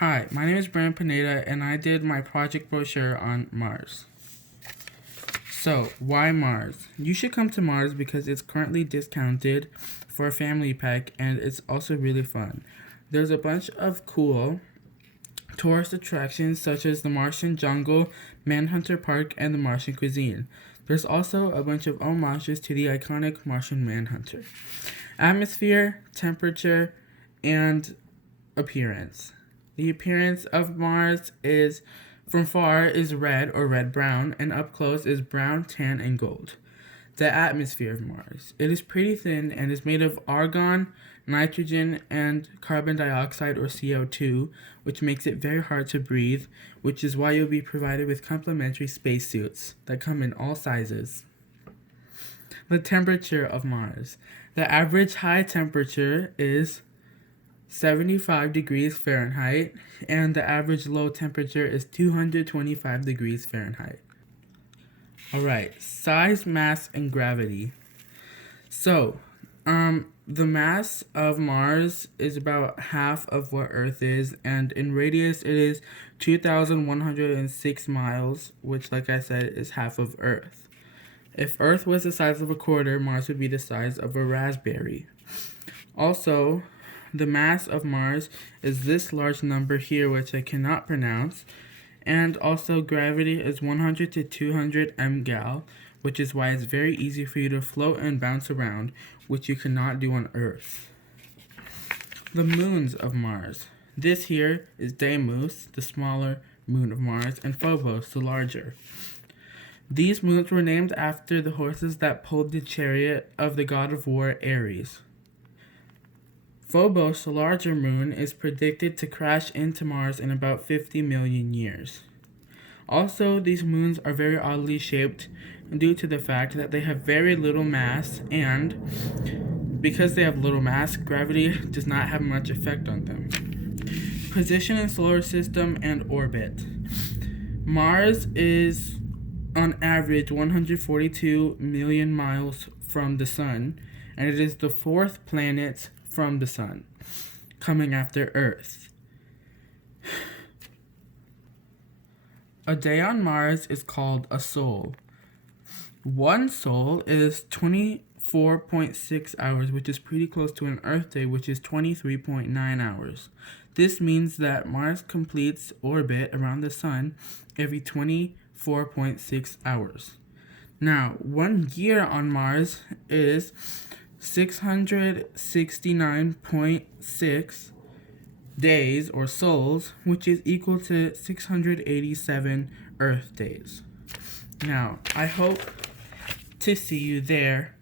Hi, my name is Brandon Pineda, and I did my project brochure on Mars. So, why Mars? You should come to Mars because it's currently discounted for a family pack, and it's also really fun. There's a bunch of cool tourist attractions such as the Martian Jungle, Manhunter Park, and the Martian Cuisine. There's also a bunch of homages to the iconic Martian Manhunter. Atmosphere, temperature, and appearance. The appearance of Mars is, from far, is red or red-brown, and up close is brown, tan, and gold. The atmosphere of Mars. It is pretty thin and is made of argon, nitrogen, and carbon dioxide or CO2, which makes it very hard to breathe, which is why you'll be provided with complimentary spacesuits that come in all sizes. The temperature of Mars. The average high temperature is 75 degrees Fahrenheit, and the average low temperature is 225 degrees Fahrenheit. Alright, size, mass, and gravity. So, the mass of Mars is about half of what Earth is, and in radius it is 2,106 miles, which, like I said, is half of Earth. If Earth was the size of a quarter, Mars would be the size of a raspberry. Also, the mass of Mars is this large number here, which I cannot pronounce, and also gravity is 100 to 200 mgal, which is why it's very easy for you to float and bounce around, which you cannot do on Earth. The moons of Mars. This here is Deimos, the smaller moon of Mars, and Phobos, the larger. These moons were named after the horses that pulled the chariot of the god of war, Ares. Phobos, the larger moon, is predicted to crash into Mars in about 50 million years. Also, these moons are very oddly shaped due to the fact that they have very little mass, and because they have little mass, gravity does not have much effect on them. Position in solar system and orbit. Mars is on average 142 million miles from the Sun, and it is the fourth planet from the Sun, coming after Earth. A day on Mars is called a sol. One sol is 24.6 hours, which is pretty close to an Earth day, which is 23.9 hours. This means that Mars completes orbit around the Sun every 24.6 hours. Now, 1 year on Mars is 669.6 days or sols, which is equal to 687 Earth days. Now, I hope to see you there